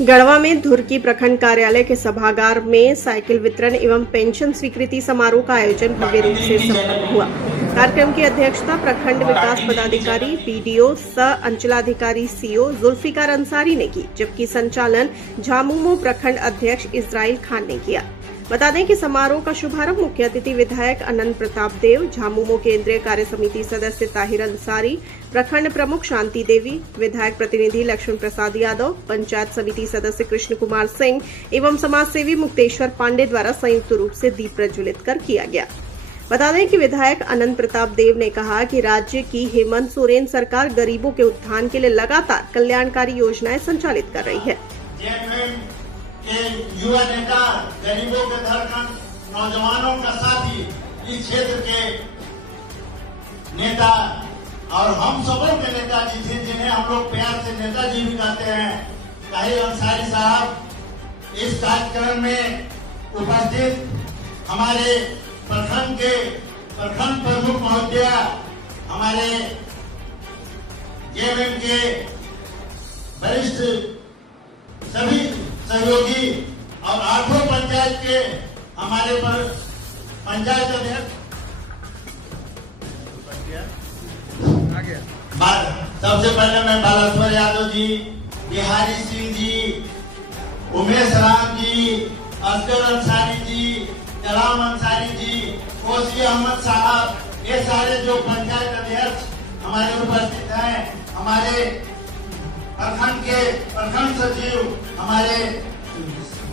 गढ़वा में धुर्की प्रखंड कार्यालय के सभागार में साइकिल वितरण एवं पेंशन स्वीकृति समारोह का आयोजन भव्य रूप से संपन्न हुआ। कार्यक्रम की अध्यक्षता प्रखंड विकास पदाधिकारी बीडीओ सह अंचलाधिकारी सीओ जुल्फिकार अंसारी ने की, जबकि संचालन झामुमो प्रखंड अध्यक्ष इस्राइल खान ने किया। बता दें कि समारोह का शुभारंभ मुख्य अतिथि विधायक अनंत प्रताप देव, झामुमो केंद्रीय कार्य समिति सदस्य ताहिर अंसारी, प्रखंड प्रमुख शांति देवी, विधायक प्रतिनिधि लक्ष्मण प्रसाद यादव, पंचायत समिति सदस्य कृष्ण कुमार सिंह एवं समाज सेवी मुक्तेश्वर पांडे द्वारा संयुक्त रूप से दीप प्रज्वलित कर किया गया। बता दें कि विधायक अनंत प्रताप देव ने कहा कि राज्य की हेमंत सोरेन सरकार गरीबों के उत्थान के लिए लगातार कल्याणकारी योजनाएं संचालित कर रही है। युवा नेता, गरीबों के धड़कन, नौजवानों का साथी, इस क्षेत्र के नेता और हम सबों के नेताजी थे, जिन्हें हम लोग प्यार से नेताजी भी कहते हैं, ताहिर अंसारी साहब इस कार्यक्रम में उपस्थित हमारे प्रखंड के प्रखंड प्रमुख महोदय, हमारे जेएमएम के वरिष्ठ सभी सहयोगी और आठों पंचायत के हमारे पर पंचायत अध्यक्ष सबसे पहले मैं बालेश्वर यादव जी, बिहारी सिंह जी, उमेश राम जी, असगर अंसारी जी, कलाम अंसारी जी, कोसी अहमद साहब, ये सारे जो पंचायत अध्यक्ष हमारे उपस्थित हैं, हमारे प्रखंड के प्रखंड सचिव हमारे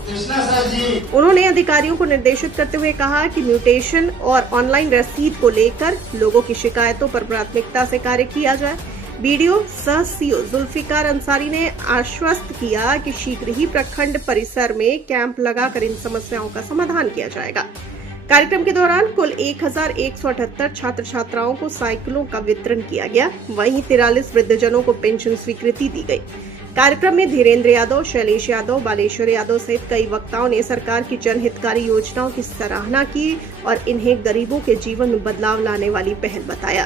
कृष्णा सर जी। उन्होंने अधिकारियों को निर्देशित करते हुए कहा कि म्यूटेशन और ऑनलाइन रसीद को लेकर लोगों की शिकायतों पर प्राथमिकता से कार्य किया जाए। बीडीओ सह सीओ जुल्फिकार अंसारी ने आश्वस्त किया कि शीघ्र ही प्रखंड परिसर में कैंप लगाकर इन समस्याओं का समाधान किया जाएगा। कार्यक्रम के दौरान कुल 1178 छात्र छात्राओं को साइकिलों का वितरण किया गया। वहीं 43 वृद्धजनों को पेंशन स्वीकृति दी गई। कार्यक्रम में धीरेन्द्र यादव, शैलेश यादव, बालेश्वर यादव सहित कई वक्ताओं ने सरकार की जनहितकारी योजनाओं की सराहना की और इन्हें गरीबों के जीवन में बदलाव लाने वाली पहल बताया।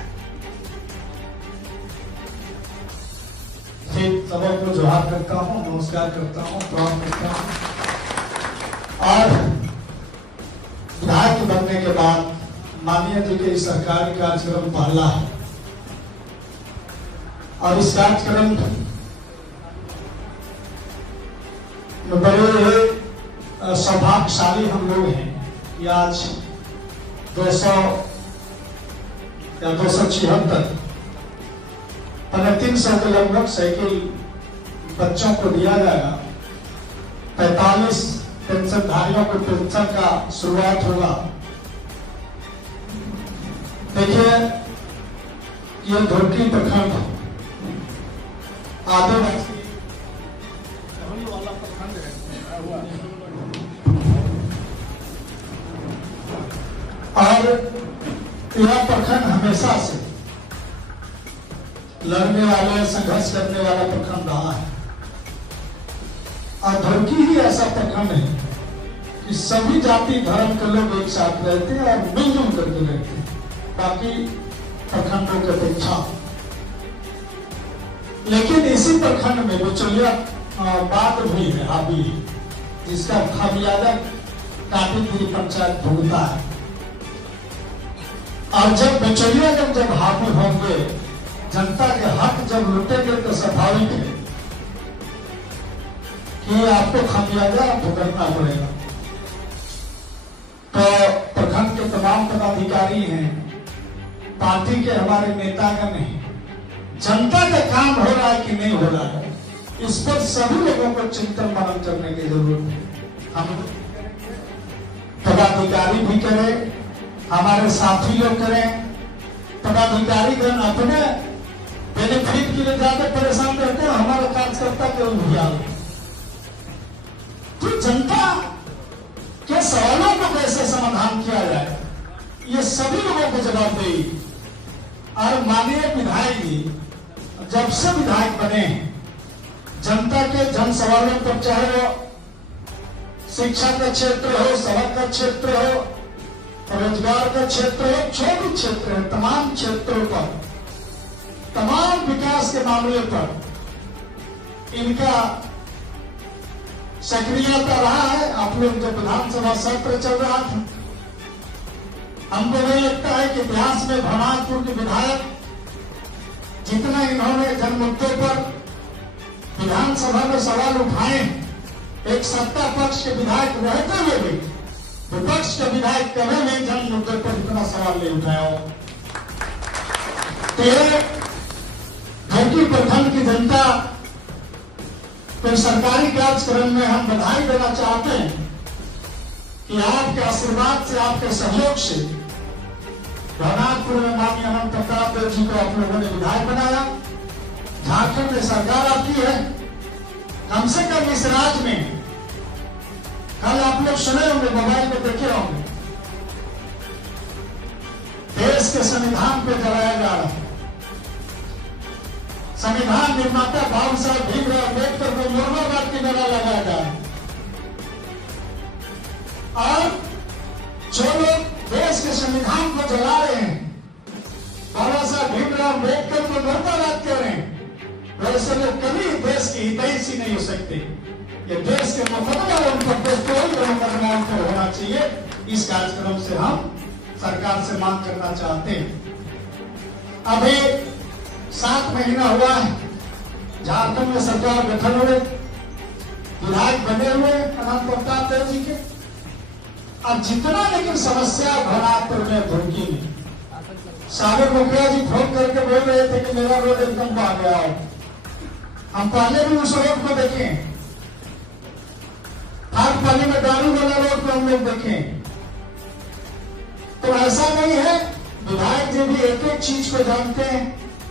सबको जोहार करता हूँ, नमस्कार करता हूँ, प्रणाम करता हूँ। और विधायक बनने के बाद माननीय जी के सरकारी कार्यक्रम पहला है और इस कार्यक्रम में बड़े सौभाग्यशाली हम लोग हैं कि आज 200 या 276 300 के लगभग साइकिल बच्चों को दिया जाएगा। 45 पेंशनधारियों को पेंशन का शुरुआत होगा। देखिए, ये धुर्की प्रखंड आदिवासी वाला प्रखंड है और यह प्रखंड हमेशा से लड़ने वाले, संघर्ष करने वाला प्रखंड रहा है और धुर्की ही ऐसा प्रखंड है कि सभी जाति धर्म के लोग एक साथ रहते हैं और मिलजुल करके रहते हैं, बाकी प्रखंडों के अपेक्षा। लेकिन इसी प्रखंड में बिचौलिया बात भी है, हावी, जिसका खामियाजा काफी पंचायत भुगता है। और जब बिचौलिया जब हावी होंगे, जनता के हक जब लुटेंगे तो स्वाभाविक है कि आपको खामियाजा भुगतना पड़ेगा। तो प्रखंड के तमाम पदाधिकारी हैं, पार्टी के हमारे नेतागण हैं, जनता का काम हो रहा है कि नहीं हो रहा है, इस पर सभी लोगों को चिंतन मनन करने की जरूरत है। हम पदाधिकारी भी करें, हमारे साथी लोग करें। पदाधिकारी गण अपने बेनिफिट के लिए ज्यादा परेशान रहते हैं, हमारे कार्यकर्ता के उद्यान। तो जनता के सवालों को कैसे समाधान किया जाए, ये सभी लोगों को जवाबदेही। और माननीय विधायक जी जब से विधायक बने हैं, जनता के जन सवालों पर, चाहे वो शिक्षा का क्षेत्र हो, सड़क का क्षेत्र हो, रोजगार का क्षेत्र हो, जो भी क्षेत्र है, तमाम क्षेत्रों पर, तमाम विकास के मामले पर इनका सक्रियता रहा है। आप लोग जब विधानसभा सत्र चल रहा था, हमको नहीं लगता है कि इतिहास में भरनाथपुर के विधायक जितना इन्होंने जन मुद्दों पर विधानसभा में सवाल उठाए, एक सत्ता पक्ष के विधायक रहते हुए भी विपक्ष के विधायक कभी नहीं जन मुद्दे पर इतना सवाल नहीं उठाया हो। धरती प्रखंड की जनता को सरकारी कार्यक्रम में हम बधाई देना चाहते हैं कि आपके आशीर्वाद से, आपके सहयोग से भरनाथपुर में माननीय अनंत प्रताप देव जी को आप लोगों ने विधायक बनाया। झारखंड में सरकार आपकी है। कम से कम इस राज्य में, कल आप लोग सुने होंगे, मोबाइल में देखे होंगे, देश के संविधान पे जलाया जा रहा है। संविधान निर्माता बाबा साहब भीमराव अम्बेडकर को मुर्दाबाद की नारा लगाया जा रहा है। और जो लोग देश के संविधान को जला रहे हैं, बाबा साहब भीमराव अम्बेडकर को मुर्दाबाद कर रहे हैं, वैसे लोग कभी देश की हितैषी नहीं हो सकते। ये देश के मुकदमा उन पर कोई मुकदमा उन पर होना चाहिए। इस कार्यक्रम से हम सरकार से मांग करना चाहते हैं। अभी 7 महीना हुआ है झारखंड में सरकार गठन हुए, विधायक बने हुए अनंत प्रताप देव जी के। अब जितना लेकिन समस्या भरनाथपुर में धुमकी में, साबिर मुखिया जी फोन करके बोल रहे थे कि मेरा रोड एकदम बह गया हो। हम पहले भी उस रोड को देखें, पानी में डालू वाला रोड को हम लोग देखें, तो ऐसा नहीं है। विधायक जी भी एक एक चीज को जानते हैं,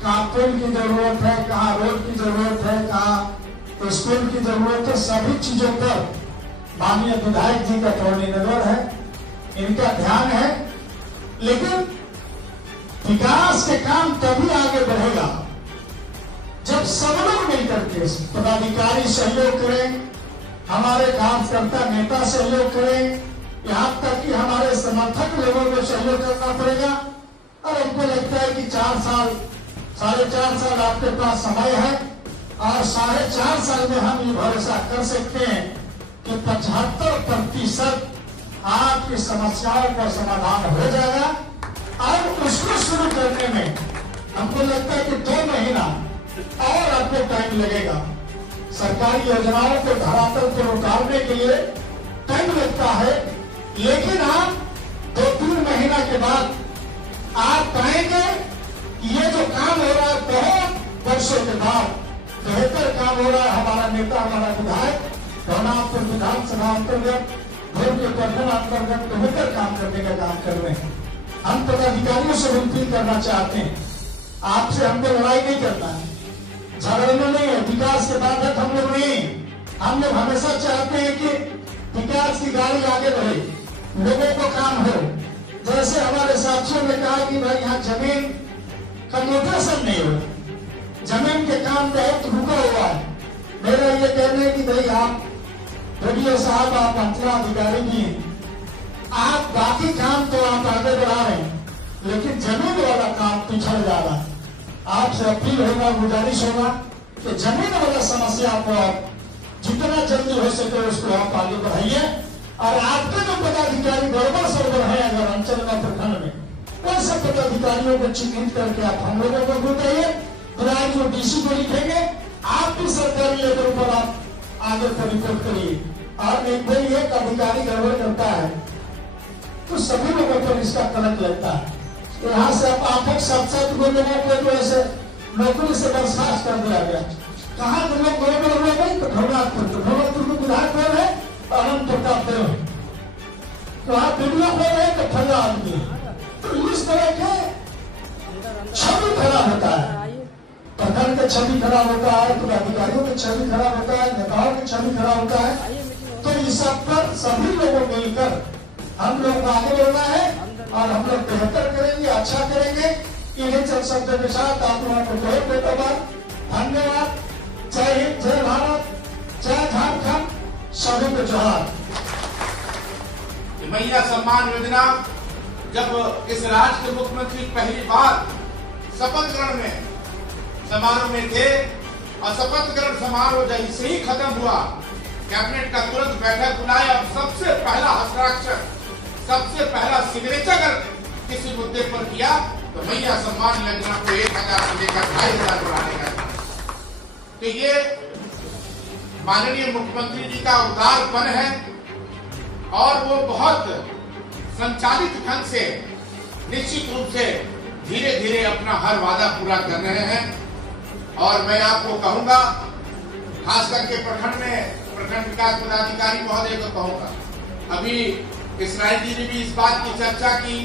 कहाँ पुल की जरूरत है, कहाँ रोड की जरूरत है, कहाँ स्कूल की जरूरत है। सभी चीजों पर माननीय विधायक जी का थोड़ी नजर है, इनका ध्यान है। लेकिन विकास के काम तभी आगे बढ़ेगा जब सब लोग मिलकर के, पदाधिकारी सहयोग करें, हमारे कार्यकर्ता नेता सहयोग करें, यहाँ तक कि हमारे समर्थक लोगों को सहयोग करना पड़ेगा। और हमको लगता है कि 4 साल, 4.5 साल आपके पास समय है, और 4.5 साल में हम ये भरोसा कर सकते हैं कि 75% आपकी समस्याओं का समाधान हो जाएगा। और उसको शुरू करने में हमको लगता है कि 2 महीना और आपको टाइम लगेगा। सरकारी योजनाओं को धरातल पर उतारने के लिए टाइम लगता है, लेकिन आप 2-3 महीना के बाद आप पाएंगे कि ये जो काम हो रहा है बहुत वर्षों के बाद बेहतर काम हो रहा है। हमारा नेता, हमारा विधायक भरनाथपुर विधानसभा अंतर्गत, भोर के प्रखंड अंतर्गत बेहतर काम करने का काम कर रहे हैं। हम पदाधिकारियों से विनती करना चाहते हैं, आपसे हमको लड़ाई नहीं करना है, झगड़ना नहीं है, विकास के बाधक हम लोग नहीं। हम लोग हमेशा चाहते हैं कि विकास की गाड़ी आगे बढ़े, लोगों को काम हो। जैसे हमारे साथियों ने कहा कि भाई यहाँ जमीन का म्यूटेशन नहीं हो, जमीन के काम बहुत रुका हुआ है। मेरा ये कहना है कि भाई आप वीडियो साहब, आप अंचलाधिकारी भी हैं, आप बाकी काम तो आप आगे बढ़ा रहे हैं, लेकिन जमीन वाला काम पिछड़ जा रहा है। आपसे अपील होगा, गुजारिश होगा कि जमीन वाला समस्या को आप जितना जल्दी हो सके उसको आप आगे बढ़ाइए। और आपके जो पदाधिकारी गड़बड़ सड़बड़ है अगर अंचल में, प्रखंड में, उन सब पदाधिकारियों को चिन्हित करके आप हम लोगों को बताइए। विधायक जो डीसी को लिखेंगे, आप भी सरकारी लेवल पर आप आगे पर रिपोर्ट करिए। और कोई एक अधिकारी गड़बड़ करता है तो सभी लोगों पर इसका कलंक लगता है। तो यहाँ से आप 7-7 लोगों को ऐसे नौकरी से बर्खास्त कर दिया गया। कहाँ के लोग गड़बड़ हुए नहीं, तो भरनाथपुर को विधायक कौन है? अनंत प्रताप देव। तो आप वीडियो खोल रहे तो ठगा आदमी। तो इस तरह के छवि खराब होता है, प्रखंड की छवि खराब होता है, पदाधिकारियों की छवि खराब होता है, नेताओं की छवि खराब होता है। तो इस सब पर सभी लोगों मिलकर हम लोग आगे बढ़ना है और हम लोग बेहतर करेंगे, अच्छा करेंगे। इन्हीं सब शब्दों के साथ आप लोगों को बहुत धन्यवाद। जय हिंद, जय भारत, जय झारखंड, सभी को जोहार। मैया सम्मान योजना जब इस राज्य के मुख्यमंत्री पहली बार शपथ ग्रहण में समारोह में थे और शपथ ग्रहण समारोह जैसे ही खत्म हुआ कैबिनेट का तुरंत बैठक बुलाए और सबसे पहला हस्ताक्षर, सबसे पहला सिग्नेचर अगर किसी मुद्दे पर किया तो मैया सम्मान योजना को 1000 से लेकर 2500 बढ़ाने का। तो ये माननीय मुख्यमंत्री जी का उदारपन है और वो बहुत संचालित ढंग से निश्चित रूप से धीरे धीरे अपना हर वादा पूरा कर रहे हैं। और मैं आपको कहूंगा, खास करके प्रखंड में प्रखंड विकास पदाधिकारी महोदय को कहूंगा, अभी इसराइल जी ने भी इस बात की चर्चा की,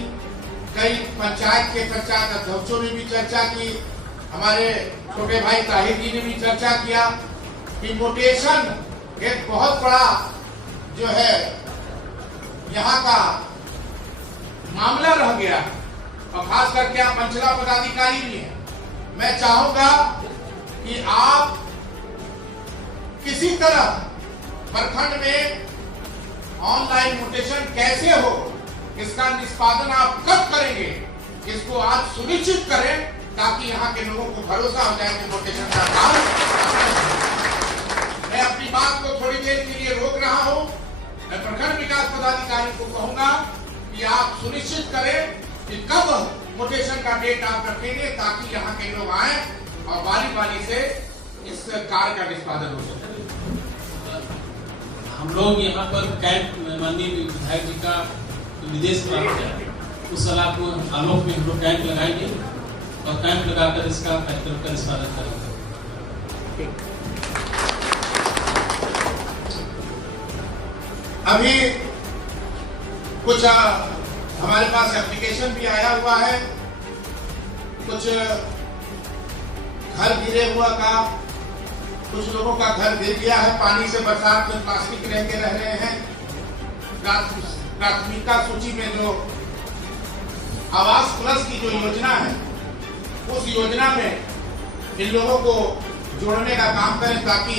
कई पंचायत के पंचायत अध्यक्षों ने भी चर्चा की, हमारे छोटे भाई ताहिर जी ने भी चर्चा किया कि म्यूटेशन एक बहुत बड़ा जो है यहाँ का मामला रह गया और खास करके आप अंचला पदाधिकारी भी हैं। मैं चाहूंगा कि आप किसी तरह प्रखंड में ऑनलाइन म्यूटेशन कैसे हो, इसका निष्पादन आप कब करेंगे, इसको आप सुनिश्चित करें ताकि यहाँ के लोगों को भरोसा हो जाए कि म्यूटेशन का काम। मैं अपनी बात को थोड़ी देर के लिए रोक रहा हूँ। मैं प्रखंड विकास पदाधिकारी को कहूंगा कि आप सुनिश्चित करें कि कब म्यूटेशन का डेट आप रखेंगे ताकि यहाँ के लोग आए और बारी बारी से इस कार्य का निष्पादन हो सके। हम लोग यहाँ पर कैंप माननीय विधायक जी का विदेश प्राप्त है, उस सलाह को आलोक में हम लोग कैंप लगाएंगे और कैंप लगाकर इसका कार्यक्रम का निष्पादन करेंगे। अभी कुछ हमारे पास एप्लीकेशन भी आया हुआ है, कुछ घर गिरे हुआ का, कुछ लोगों का घर गिर गया है पानी से, बरसात में प्लास्टिक रह के रह रहे हैं। प्राथमिकता सूची में जो आवास प्लस की जो योजना है, उस योजना में इन लोगों को जोड़ने का काम करें ताकि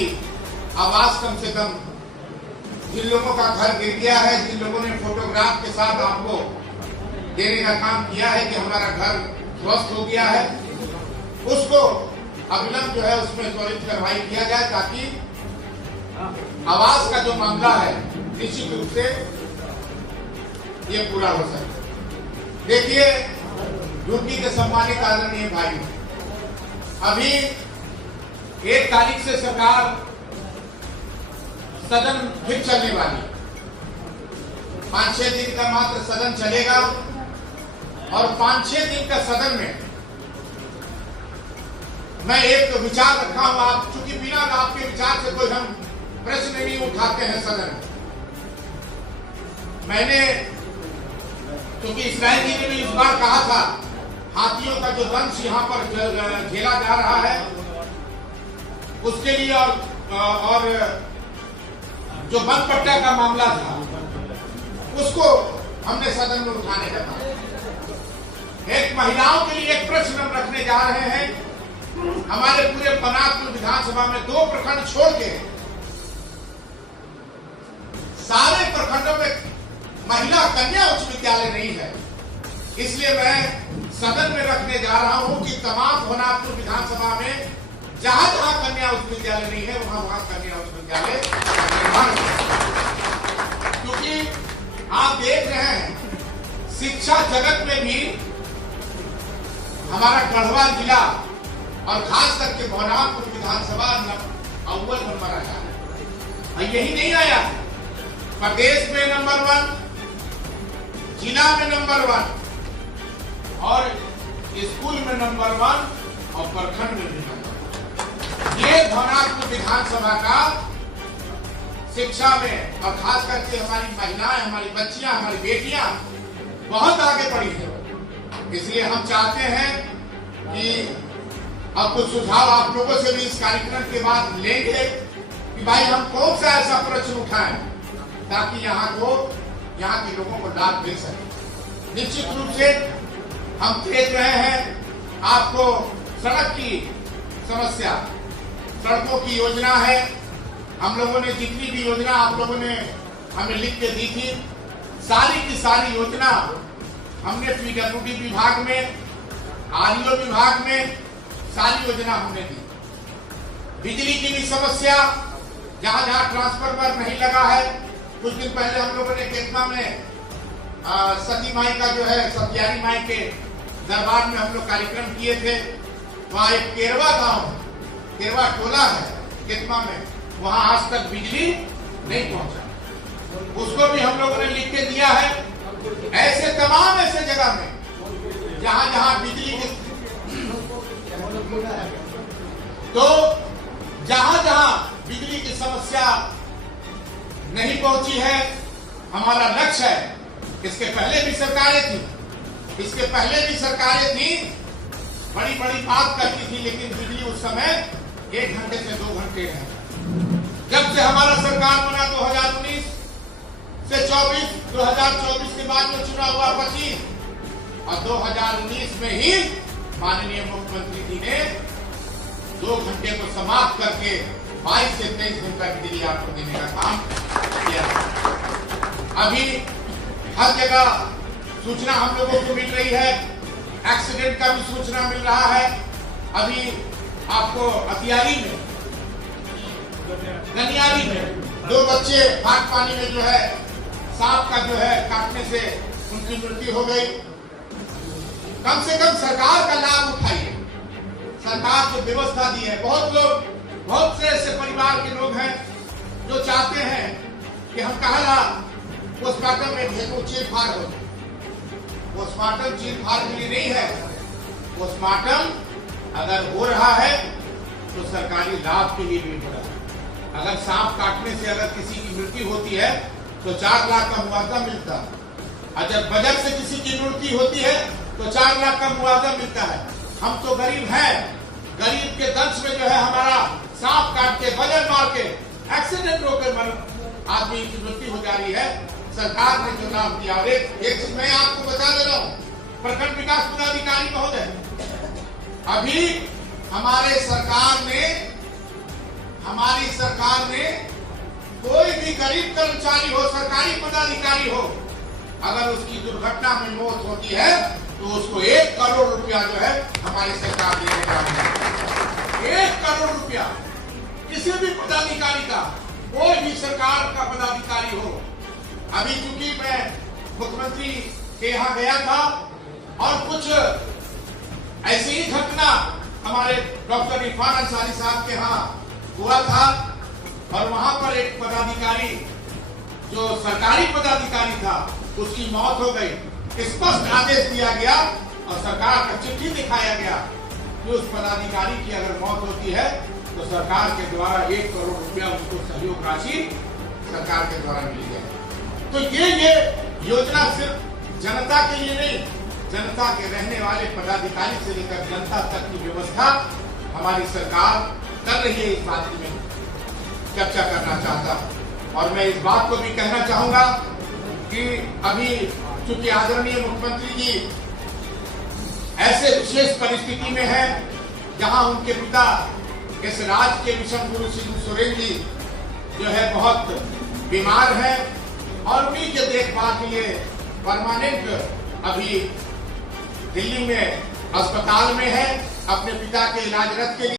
आवास कम से कम जिन लोगों का घर गिर गया है, जिन लोगों ने फोटोग्राफ के साथ आपको देने का काम किया है कि हमारा घर ध्वस्त हो गया है, उसको अविलंब जो है उसमें त्वरित कार्रवाई किया जाए ताकि आवास का जो मामला है निश्चित रूप से ये पूरा हो सके। देखिए, ड्यूटी के सम्मानित आदरणीय भाई, अभी 1 तारीख से सरकार सदन फिर चलने वाली, 5-6 दिन का मात्र सदन चलेगा और 5-6 दिन का सदन में मैं एक विचार रखा हूं। आप चूंकि बिना आपके विचार से कोई हम प्रश्न नहीं उठाते हैं सदन में, मैंने क्योंकि इसराइल जी ने भी इस बार कहा था हाथियों का जो वंश यहाँ पर झेला जा रहा है उसके लिए और जो वन पट्टा का मामला था उसको हमने सदन में उठाने का था। एक महिलाओं के लिए एक प्रश्न हम रखने जा रहे हैं। हमारे पूरे बनासपुर विधानसभा में 2 प्रखंड छोड़ के सारे प्रखंडों में महिला कन्या उच्च विद्यालय नहीं है, इसलिए मैं सदन में रखने जा रहा हूं कि तमाम बनासपुर विधानसभा में जहां जहां कन्या उच्च विद्यालय नहीं है वहां कन्या उच्च विद्यालय निर्माण, क्योंकि आप देख रहे हैं शिक्षा जगत में भी हमारा गढ़वा जिला और खास करके बलरामपुर विधानसभा अव्वल नंबर आया है। यही नहीं आया, प्रदेश में नंबर 1, जिला में नंबर 1 और स्कूल में नंबर 1 और प्रखंड में भी नंबर 1। ये बलरामपुर विधानसभा का शिक्षा में और खास करके हमारी महिलाएं, हमारी बच्चियां, हमारी बेटियां बहुत आगे बढ़ी है। इसलिए हम चाहते हैं कि अब कुछ सुझाव आप लोगों से भी इस कार्यक्रम के बाद लेंगे कि भाई हम कौन सा ऐसा प्रश्न उठाएं ताकि यहाँ के लोगों को लाभ मिल सके। निश्चित रूप से हम देख रहे हैं आपको सड़क की समस्या, सड़कों की योजना है। हम लोगों ने जितनी भी योजना आप लोगों ने हमें लिख के दी थी, सारी की सारी योजना हमने पीडब्ल्यूडी विभाग में, आरईओ विभाग में सारी योजना हमने दी। बिजली की भी समस्या, जहां जहां ट्रांसफार्मर नहीं लगा है, कुछ दिन पहले हम लोगों ने केतमा में सती माई का जो है सत्यारी माई के दरबार में हम लोग कार्यक्रम किए थे। वहाँ एक केरवा गांव, केरवा टोला है केतमा में, वहां आज तक बिजली नहीं पहुंचा। उसको भी हम लोगों ने लिख के दिया है। ऐसे तमाम ऐसे जगह में जहां जहां बिजली की तो जहां जहां बिजली की समस्या नहीं पहुंची है, हमारा लक्ष्य है। इसके पहले भी सरकारें थी, इसके पहले भी सरकारें थी, बड़ी बड़ी बात करती थी, लेकिन बिजली उस समय 1 घंटे से 2 घंटे है। जब से हमारा सरकार बना 2019 से 24, 2024 के बाद में चुनाव हुआ 25 और 2019 में ही माननीय मुख्यमंत्री जी ने 2 घंटे को समाप्त करके 22 से 23 दिन तक बिजली आपको देने का काम किया। अभी हर जगह सूचना हम लोगों को मिल रही है, एक्सीडेंट का भी सूचना मिल रहा है। अभी आपको अतियारी में, गनियारी में 2 बच्चे भाग पानी में जो है सांप का जो है काटने से उनकी मृत्यु हो गई। कम से कम सरकार का लाभ उठाइए, सरकार जो व्यवस्था दी है। बहुत से ऐसे परिवार के लोग हैं जो चाहते हैं कि हम कहा पोस्टमार्टम में भेजो चीर-फाड़ हो। पोस्टमार्टम चीर-फाड़ के लिए नहीं है। पोस्टमार्टम अगर हो रहा है तो सरकारी लाभ के लिए भी हो रहा है। अगर सांप काटने से अगर किसी की मृत्यु होती है तो 4 लाख का मुआवजा मिलता है। अगर बजट से किसी की मृत्यु होती है तो 4 लाख का मुआवजा मिलता है। हम तो गरीब हैं, गरीब के दंश में जो है हमारा सांप काट के, बजट मार के, एक्सीडेंट होकर आदमी की मृत्यु हो जा रही है। सरकार ने जो लाभ दिया। और एक चीज मैं आपको बता दे रहा हूँ, प्रखंड विकास पदाधिकारी महोदय, अभी हमारी सरकार ने कोई भी गरीब कर्मचारी हो, सरकारी पदाधिकारी हो, अगर उसकी दुर्घटना में मौत होती है तो उसको 1 करोड़ रुपया जो है हमारी सरकार देने जा रही है। 1 करोड़ रुपया किसी भी पदाधिकारी का, कोई भी सरकार का पदाधिकारी हो। अभी चूंकि मैं मुख्यमंत्री के यहाँ गया था और कुछ ऐसी ही घटना हमारे डॉक्टर इरफान अंसारी साहब के यहाँ हुआ था और वहां पर एक पदाधिकारी जो सरकारी पदाधिकारी था उसकी मौत हो गई। स्पष्ट आदेश दिया गया और सरकार का चिट्ठी दिखाया गया कि उस पदाधिकारी की अगर मौत होती है तो सरकार के द्वारा 1 करोड़ रुपया उसको सहयोग राशि सरकार के द्वारा मिल जाए। तो ये योजना सिर्फ जनता के लिए नहीं, जनता के रहने वाले पदाधिकारी से लेकर जनता तक की व्यवस्था हमारी सरकार कर रही है। इस बात की मैं चर्चा करना चाहता हूं और मैं इस बात को भी कहना चाहूंगा कि अभी चूंकि आदरणीय मुख्यमंत्री जी ऐसे विशेष परिस्थिति में है जहां उनके पिता इस राज्य के विषम गुरु सिंह सोरेन जी जो है बहुत बीमार है और उन्हीं के देखभाल के लिए परमानेंट अभी दिल्ली में अस्पताल में है, अपने पिता के इलाजरत के लिए।